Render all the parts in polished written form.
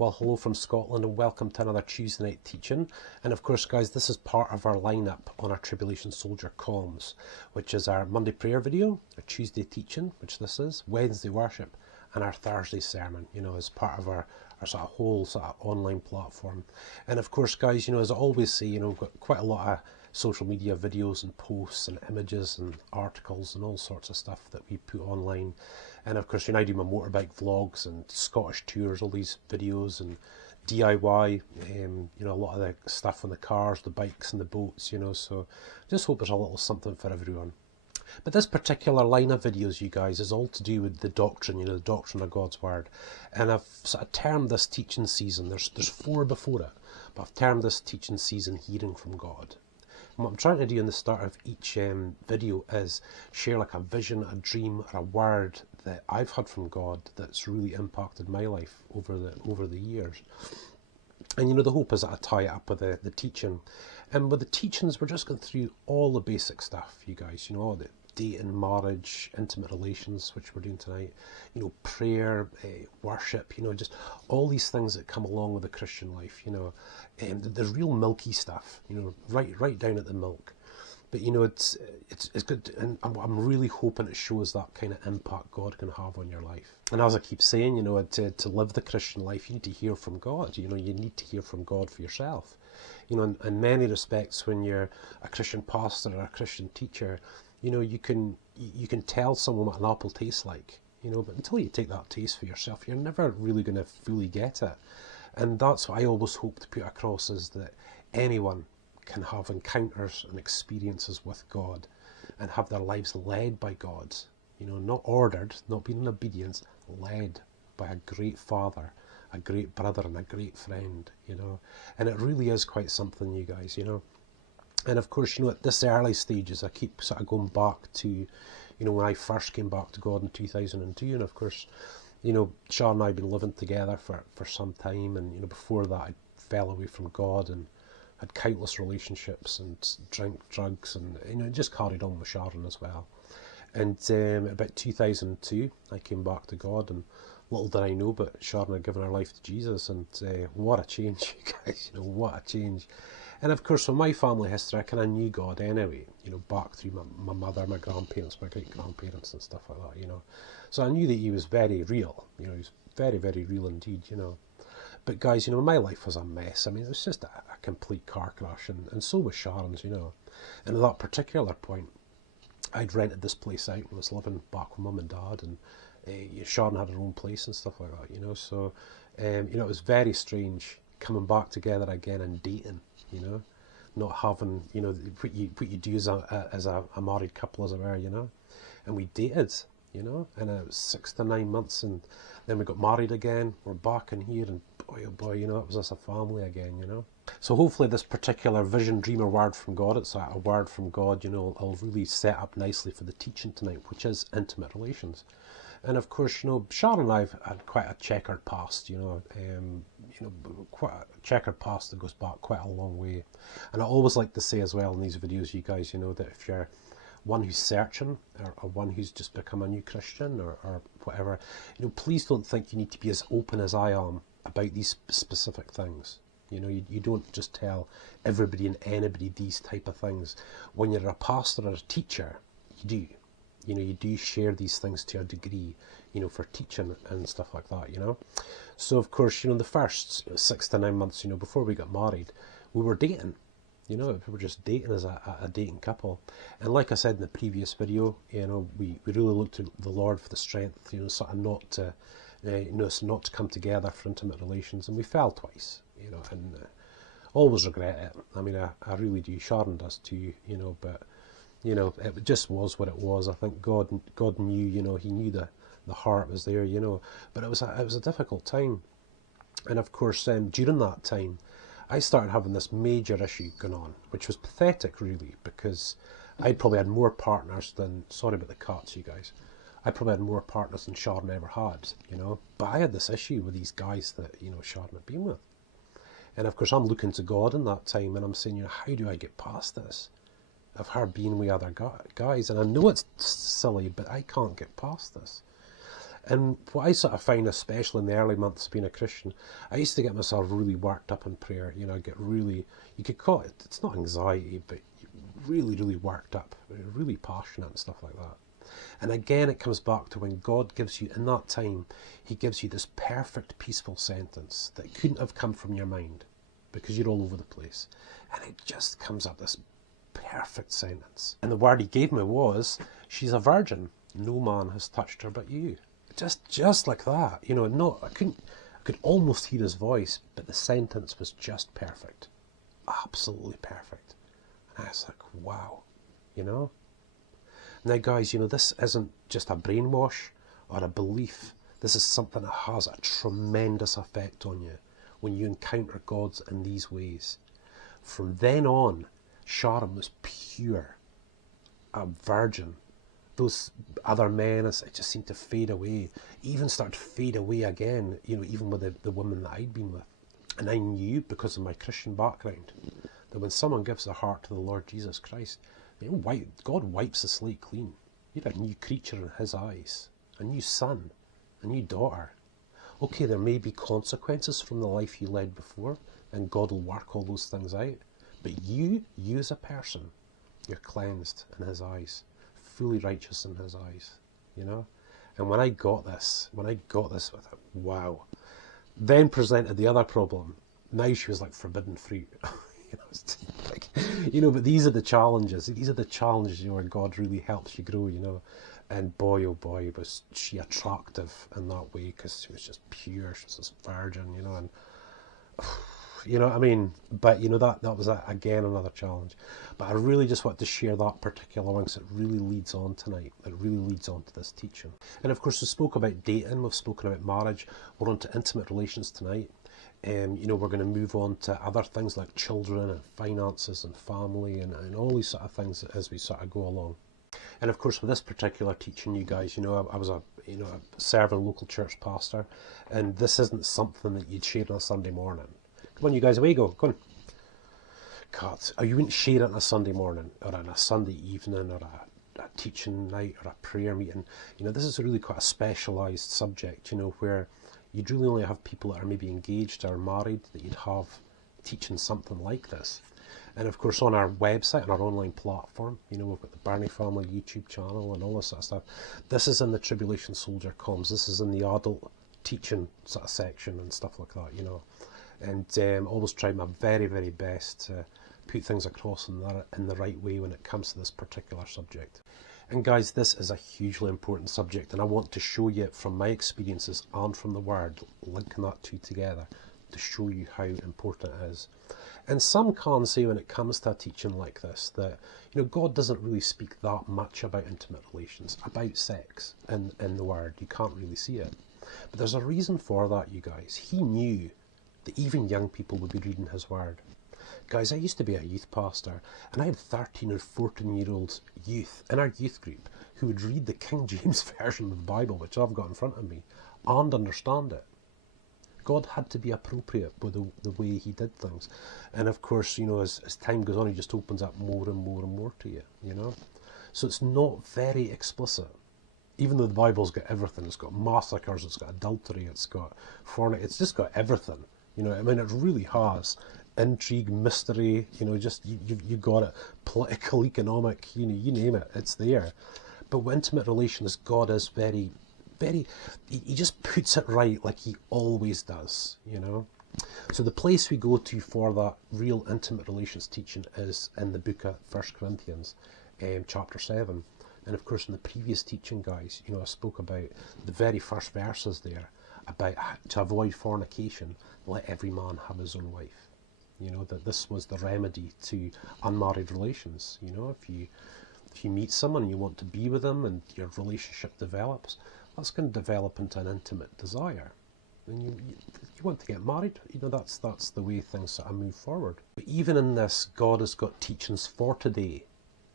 Well, hello from Scotland and welcome to another Tuesday night teaching. And of course, guys, this is part of our lineup on our Tribulation Soldier comms, which is our Monday prayer video, our Tuesday teaching, which this is, Wednesday worship, and our Thursday sermon, as part of our sort of whole sort of online platform. And of course, guys, as I always say, we've got quite a lot of social media videos and posts and images and articles and all sorts of stuff that we put online. And of course, I do my motorbike vlogs and Scottish tours, all these videos and DIY, a lot of the stuff on the cars, the bikes and the boats, so just hope there's a little something for everyone. But this particular line of videos, you guys, is all to do with the doctrine, the doctrine of God's Word. And I've sort of termed this teaching season, there's 4 before it, but I've termed this teaching season Hearing from God. And what I'm trying to do in the start of each video is share like a vision, a dream, or a word that I've had from God that's really impacted my life over the years. And the hope is that I tie it up with the teaching. And with the teachings, we're just going through all the basic stuff, you guys, all the dating, marriage, intimate relations, which we're doing tonight, prayer, worship, just all these things that come along with the Christian life, and the real milky stuff, right down at the milk. But it's good, and I'm really hoping it shows that kind of impact God can have on your life. And as I keep saying, to live the Christian life, you need to hear from God. You need to hear from God for yourself. In many respects, when you're a Christian pastor or a Christian teacher, you can tell someone what an apple tastes like. But until you take that taste for yourself, you're never really going to fully get it. And that's what I always hope to put across, is that anyone can have encounters and experiences with God and have their lives led by God, not ordered, not being in obedience, led by a great father, a great brother and a great friend, and it really is quite something, you guys, And of course, at this early stages, I keep sort of going back to, when I first came back to God in 2002, and of course, Sharon and I have been living together for some time, and before that I fell away from God and had countless relationships and drank drugs, and just carried on with Sharon as well. And about 2002 I came back to God, and little did I know, but Sharon had given her life to Jesus, and what a change, you guys, what a change. And of course, from my family history, I kind of knew God anyway, back through my mother, my grandparents, my great-grandparents and stuff like that, So I knew that he was very real, he was very, very real indeed, But guys, my life was a mess. I mean, it was just a complete car crash, and so was Sharon's, And at that particular point, I'd rented this place out and was living back with Mum and Dad, and Sharon had her own place and stuff like that, So, it was very strange coming back together again and dating, not having, what you do as a married couple, as it were, And we dated, and it was 6 to 9 months, and then we got married again. We're back in here, and boy, oh boy, it was us a family again, So hopefully this particular vision, dream, or word from God, it's a word from God, will really set up nicely for the teaching tonight, which is intimate relations. And of course, Sharon and I have had quite a checkered past, quite a checkered past that goes back quite a long way. And I always like to say as well in these videos, you guys, that if you're one who's searching, or one who's just become a new Christian, or whatever, please don't think you need to be as open as I am about these specific things. You don't just tell everybody and anybody these type of things. When you're a pastor or a teacher, you do. You do share these things to a degree, for teaching and stuff like that, So of course, the first 6 to 9 months, before we got married, we were dating. We were just dating as a dating couple. And like I said in the previous video, we really looked to the Lord for the strength, sort of not to come together for intimate relations. And we fell twice, and always regret it. I mean, I really do. Sharon does too, but, it just was what it was. I think God knew, he knew the heart was there, but it was a difficult time. And of course, during that time, I started having this major issue going on, which was pathetic, really, because I'd probably had more partners than, sorry about the cats, you guys, I probably had more partners than Sharon ever had, But I had this issue with these guys that, Sharon had been with. And of course, I'm looking to God in that time, and I'm saying, how do I get past this? Of her being with other guys, and I know it's silly, but I can't get past this. And what I sort of find, especially in the early months of being a Christian, I used to get myself really worked up in prayer. You know, I get really, you could call it, it's not anxiety, but really, really worked up, really passionate and stuff like that. And again, it comes back to when God gives you, in that time, he gives you this perfect, peaceful sentence that couldn't have come from your mind because you're all over the place. And it just comes up, this perfect sentence. And the word he gave me was, she's a virgin. No man has touched her but you. Just like that. You know, I could almost hear his voice, but the sentence was just perfect. Absolutely perfect. And I was like, wow, you know? Now guys, you know, this isn't just a brainwash or a belief. This is something that has a tremendous effect on you when you encounter God in these ways. From then on, Sharon was pure, a virgin. Those other men, it just seemed to fade away, even start to fade away again, you know, even with the women that I'd been with. And I knew, because of my Christian background, that when someone gives their heart to the Lord Jesus Christ, you know, God wipes the slate clean. You're a new creature in his eyes, a new son, a new daughter. Okay, there may be consequences from the life you led before, and God will work all those things out. But you as a person, you're cleansed in his eyes, fully righteous in his eyes, you know? And when I got this with it, wow. Then presented the other problem. Now she was like forbidden fruit. You know, it's like, you know, but these are the challenges. These are the challenges, you know, where God really helps you grow, you know. And boy, oh boy, was she attractive in that way, because she was just pure. She was this virgin, you know, and you know what I mean? But, you know, that was, again, another challenge. But I really just want to share that particular one because it really leads on tonight. It really leads on to this teaching. And, of course, we spoke about dating. We've spoken about marriage. We're on to intimate relations tonight. You know, we're going to move on to other things like children and finances and family and all these sort of things as we sort of go along. And, of course, with this particular teaching, you guys, you know, I was a serving local church pastor, and this isn't something that you'd share on a Sunday morning. Come on, you guys, away you go. Go on. God, you wouldn't share it on a Sunday morning or on a Sunday evening or a teaching night or a prayer meeting. You know, this is really quite a specialised subject, you know, where you'd really only have people that are maybe engaged or married that you'd have teaching something like this. And of course, on our website, on our online platform, you know, we've got the Birnie Family YouTube channel and all this sort of stuff. This is in the Tribulation Soldier comms. This is in the adult teaching sort of section and stuff like that, you know. And always try my very, very best to put things across in the right way when it comes to this particular subject. And guys, this is a hugely important subject, and I want to show you from my experiences and from the Word, linking that two together, to show you how important it is. And some can say when it comes to a teaching like this that, you know, God doesn't really speak that much about intimate relations, about sex in the Word. You can't really see it. But there's a reason for that, you guys. He knew that even young people would be reading his Word. Guys, I used to be a youth pastor, and I had 13 or 14-year-old youth in our youth group who would read the King James Version of the Bible, which I've got in front of me, and understand it. God had to be appropriate with the way he did things. And of course, you know, as time goes on, he just opens up more and more and more to you, you know. So it's not very explicit. Even though the Bible's got everything, it's got massacres, it's got adultery, it's got fornication, it's just got everything. You know, I mean, it really has intrigue, mystery. You know, just you got it. Political, economic, you know, you name it, it's there. But with intimate relations, God is very, very. He just puts it right, like he always does. You know. So the place we go to for that real intimate relations teaching is in the book of 1 Corinthians, chapter 7. And of course, in the previous teaching, guys, you know, I spoke about the very first verses there about to avoid fornication, let every man have his own wife. You know, that this was the remedy to unmarried relations. You know, if you meet someone and you want to be with them and your relationship develops, that's going to develop into an intimate desire. And you want to get married, you know, that's the way things sort of move forward. But even in this, God has got teachings for today.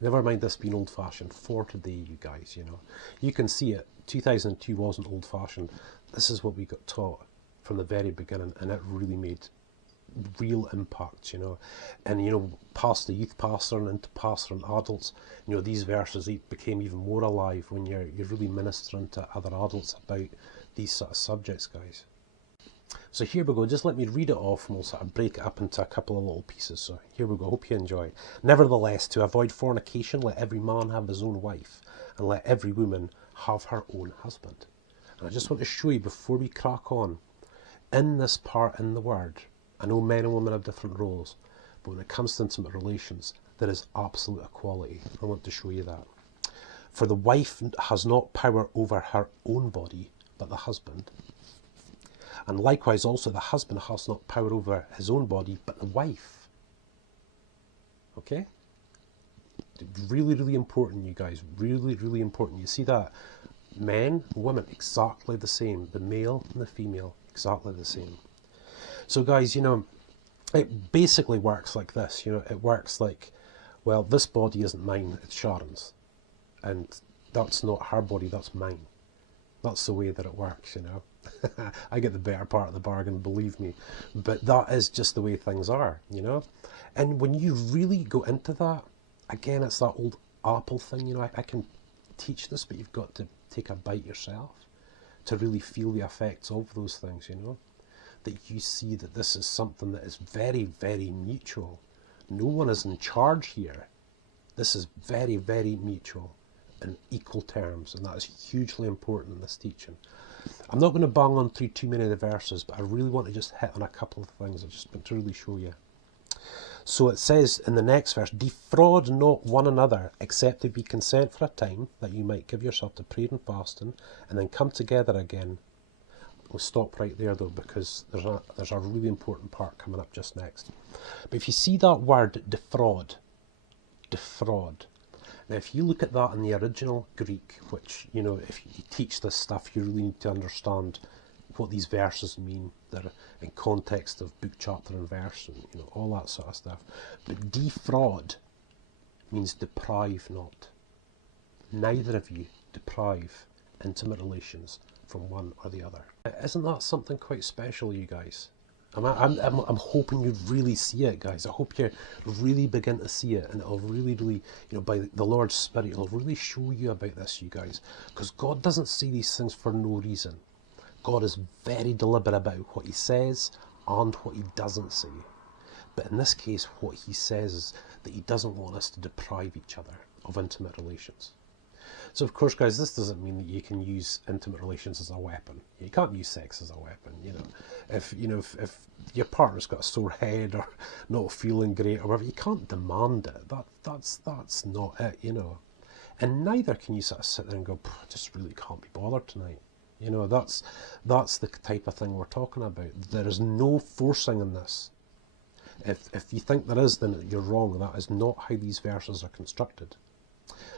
Never mind this being old-fashioned, for today, you guys, you know. You can see it. 2002 wasn't old-fashioned. This is what we got taught from the very beginning, and it really made real impact, you know. And, you know, past the youth pastor and into pastor and adults, you know, these verses became even more alive when you're really ministering to other adults about these sort of subjects, guys. So here we go, just let me read it off and we'll sort of break it up into a couple of little pieces. So here we go, hope you enjoy. Nevertheless, to avoid fornication, let every man have his own wife, and let every woman have her own husband. And I just want to show you before we crack on, in this part in the word, I know men and women have different roles, but when it comes to intimate relations, there is absolute equality. I want to show you that. For the wife has not power over her own body, but the husband. And likewise also the husband has not power over his own body, but the wife. Okay? Really, really important, you guys. Really, really important. You see that? Men, women, exactly the same. The male and the female, exactly the same. So guys, you know, it basically works like this. You know, it works like, well, this body isn't mine, it's Sharon's. And that's not her body, that's mine. That's the way that it works, you know. I get the better part of the bargain, believe me. But that is just the way things are, you know. And when you really go into that, again, it's that old apple thing, you know. I can teach this, but you've got to take a bite yourself to really feel the effects of those things, you know. That you see that this is something that is very, very mutual. No one is in charge here. This is very, very mutual in equal terms, and that is hugely important in this teaching. I'm not going to bang on through too many of the verses, but I really want to just hit on a couple of things. I just want to really show you. So it says in the next verse, defraud not one another, except to be content for a time, that you might give yourself to prayer and fasting, and then come together again. We'll stop right there though, because there's a really important part coming up just next. But if you see that word defraud, now if you look at that in the original Greek, which, you know, if you teach this stuff, you really need to understand what these verses mean. They're in context of book, chapter and verse, and, you know, all that sort of stuff. But defraud means deprive not. Neither of you deprive intimate relations from one or the other. Isn't that something quite special, you guys? I'm hoping you really see it, guys. I hope you really begin to see it, and it'll really, really, you know, by the Lord's Spirit, it'll really show you about this, you guys. Because God doesn't say these things for no reason. God is very deliberate about what he says and what he doesn't say. But in this case, what he says is that he doesn't want us to deprive each other of intimate relations. So of course, guys, this doesn't mean that you can use intimate relations as a weapon. You can't use sex as a weapon, you know. If your partner's got a sore head or not feeling great or whatever, you can't demand it. That's not it, you know. And neither can you sort of sit there and go, I just really can't be bothered tonight. You know, that's the type of thing we're talking about. There is no forcing in this. If you think there is, then you're wrong. That is not how these verses are constructed.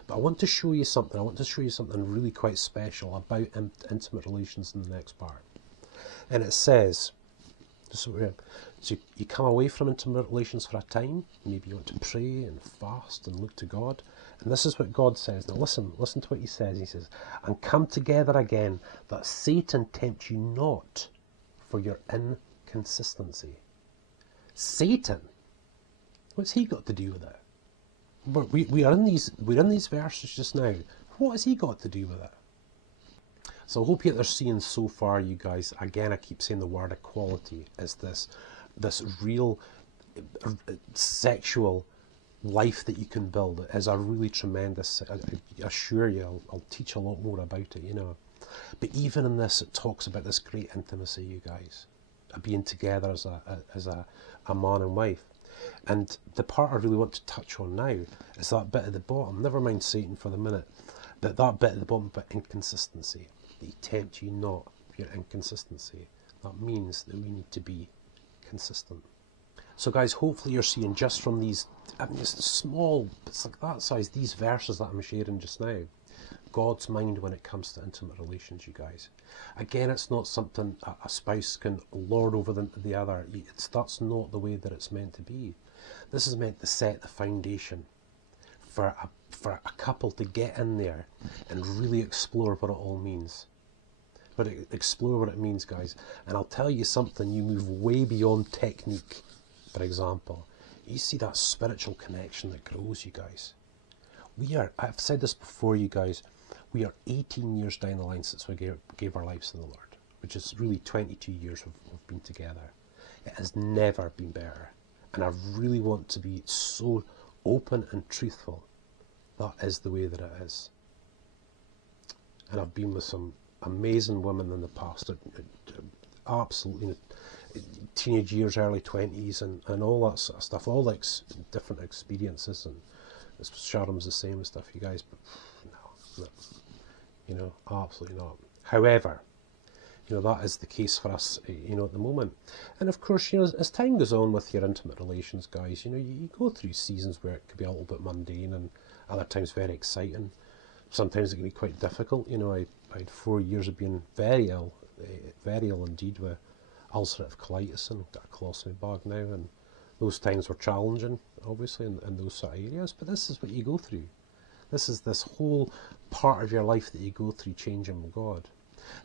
But I want to show you something. I want to show you something really quite special about intimate relations in the next part. And it says, so you come away from intimate relations for a time. Maybe you want to pray and fast and look to God. And this is what God says. Now listen to what he says. He says, and come together again, that Satan tempt you not for your inconsistency. Satan? What's he got to do with it? But we're in these verses just now. What has he got to do with it? So I hope you're seeing so far, you guys. Again, I keep saying the word equality is this real sexual life that you can build. It is a really tremendous. I assure you, I'll teach a lot more about it, you know. But even in this, it talks about this great intimacy, you guys, being together as a man and wife. And the part I really want to touch on now is that bit at the bottom. Never mind Satan for the minute, but that bit at the bottom about inconsistency. That he tempt you not for your inconsistency. That means that we need to be consistent. So guys, hopefully you're seeing just from these, I mean, it's small, it's like that size, these verses that I'm sharing just now, God's mind when it comes to intimate relations, you guys. Again, it's not something a spouse can lord over the other. That's not the way that it's meant to be. This is meant to set the foundation for a couple to get in there and really explore what it all means. explore what it means, guys. And I'll tell you something, you move way beyond technique, for example. You see that spiritual connection that grows, you guys. I've said this before, you guys, we are 18 years down the line since we gave our lives to the Lord, which is really 22 years we've been together. It has never been better. And I really want to be so open and truthful. That is the way that it is. And I've been with some amazing women in the past, absolutely teenage years, early 20s, and all that sort of stuff, all like different experiences, and Sharon's the same and stuff, you guys, but no, you know, absolutely not. However, you know, that is the case for us, you know, at the moment. And of course, you know, as time goes on with your intimate relations, guys, you know, you go through seasons where it could be a little bit mundane, and other times very exciting. Sometimes it can be quite difficult. You know, I had 4 years of being very ill indeed, with ulcerative colitis, and got a colostomy bag now, and those times were challenging, obviously, in those sort of areas. But this is what you go through. This is this whole part of your life that you go through changing with God.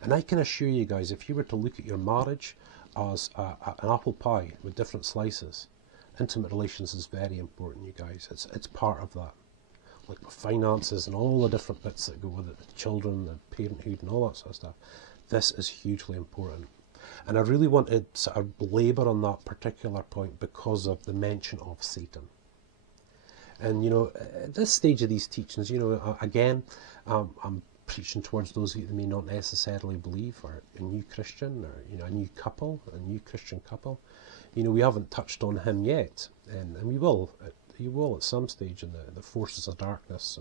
And I can assure you guys, if you were to look at your marriage as an apple pie with different slices, intimate relations is very important, you guys. It's part of that. Like with finances and all the different bits that go with it, the children, the parenthood and all that sort of stuff. This is hugely important. And I really want to sort of labour on that particular point because of the mention of Satan. And, you know, at this stage of these teachings, you know, again, I'm preaching towards those who may not necessarily believe, or a new Christian, or, you know, a new Christian couple. You know, we haven't touched on him yet, and we will. You will at some stage, in the forces of darkness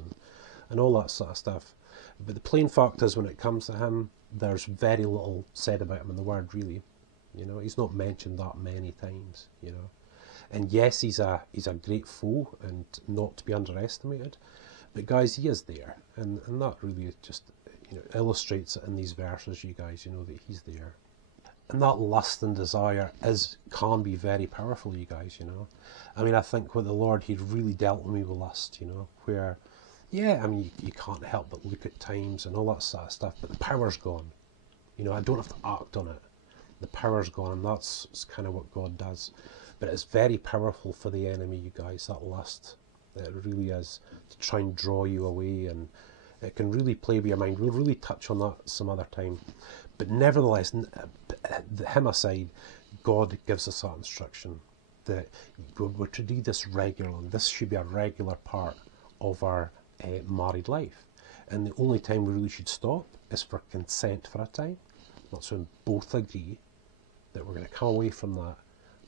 and all that sort of stuff. But the plain fact is, when it comes to him, there's very little said about him in the Word, really. You know, he's not mentioned that many times, you know. And yes, he's a great foe and not to be underestimated. But guys, he is there, and that really just, you know, illustrates it in these verses, you guys, you know, that he's there. And that lust and desire can be very powerful, you guys, you know. I mean, I think with the Lord, he really dealt with me with lust, you know, where, yeah, I mean, you can't help but look at times and all that sort of stuff, but the power's gone. You know, I don't have to act on it. The power's gone, and that's kind of what God does. But it's very powerful for the enemy, you guys, that lust. It really is, to try and draw you away, and it can really play with your mind. We'll really touch on that some other time. But nevertheless, him aside, God gives us that instruction that we're to do this regularly. This should be a regular part of our married life. And the only time we really should stop is for consent for a time. That's when both agree that we're going to come away from that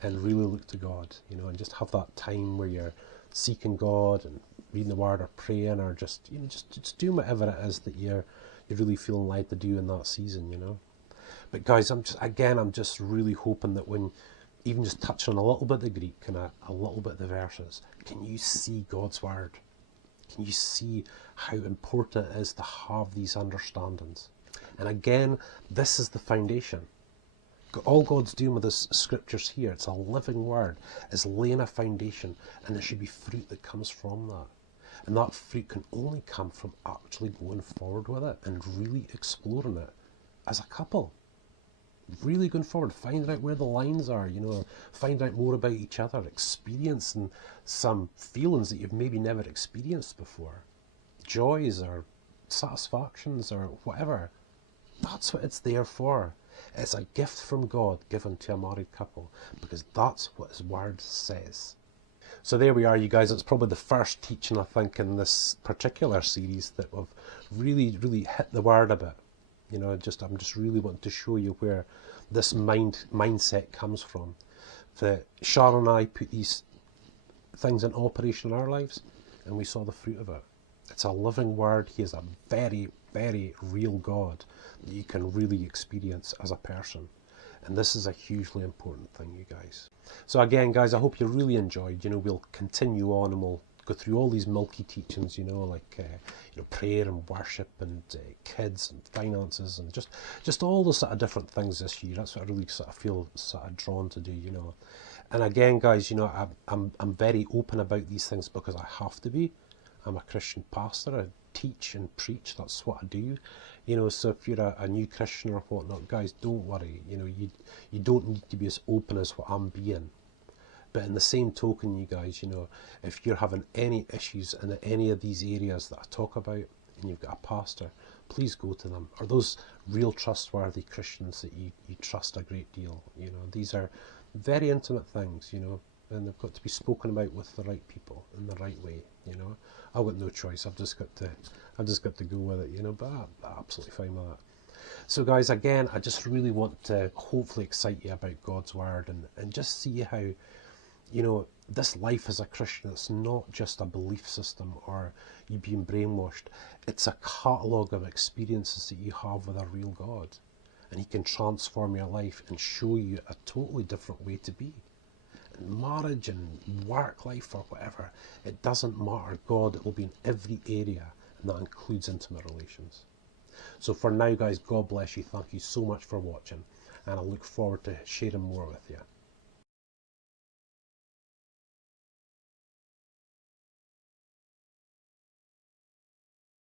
and really look to God, you know, and just have that time where you're seeking God and reading the Word, or praying, or just, you know, just doing whatever it is that you're really feeling led to do in that season, you know. But guys, I'm just really hoping that when even just touching on a little bit of the Greek and a little bit of the verses, can you see God's Word? Can you see how important it is to have these understandings? And again, this is the foundation. All God's doing with his scriptures here, it's a living Word, is laying a foundation, and there should be fruit that comes from that. And that fruit can only come from actually going forward with it and really exploring it as a couple. Really going forward, finding out where the lines are, you know, finding out more about each other, experiencing some feelings that you've maybe never experienced before. Joys or satisfactions or whatever. That's what it's there for. It's a gift from God given to a married couple, because that's what his Word says. So there we are, you guys. It's probably the first teaching, I think, in this particular series that we've really hit the Word a bit. You know, I'm just really wanting to show you where this mindset comes from. That Sharon and I put these things in operation in our lives, and we saw the fruit of it. It's a living Word. He is a very, very real God that you can really experience as a person. And this is a hugely important thing, you guys. So again, guys, I hope you really enjoyed. You know, we'll continue on and we'll go through all these milky teachings, you know, like you know, prayer and worship and kids and finances and just all the sort of different things this year. That's what I really sort of feel sort of drawn to do, you know. And again, guys, you know, I'm very open about these things because I have to be. I'm a Christian pastor, a teach and preach. That's what I do. You know, so if you're a new Christian or whatnot, guys, don't worry. You know, you don't need to be as open as what I'm being. But in the same token, you guys, you know, if you're having any issues in any of these areas that I talk about, and you've got a pastor, please go to them, or those real trustworthy Christians that you trust a great deal. You know, these are very intimate things, you know, and they've got to be spoken about with the right people in the right way. You know, I've got no choice. I've just got to go with it. You know, but I'm absolutely fine with that. So guys, again, I just really want to hopefully excite you about God's word, and just see how, you know, this life as a Christian, it's not just a belief system or you being brainwashed. It's a catalogue of experiences that you have with a real God. And he can transform your life and show you a totally different way to be. In marriage and work life or whatever, it doesn't matter. God will be in every area, and that includes intimate relations. So for now, guys, God bless you. Thank you so much for watching, and I look forward to sharing more with you.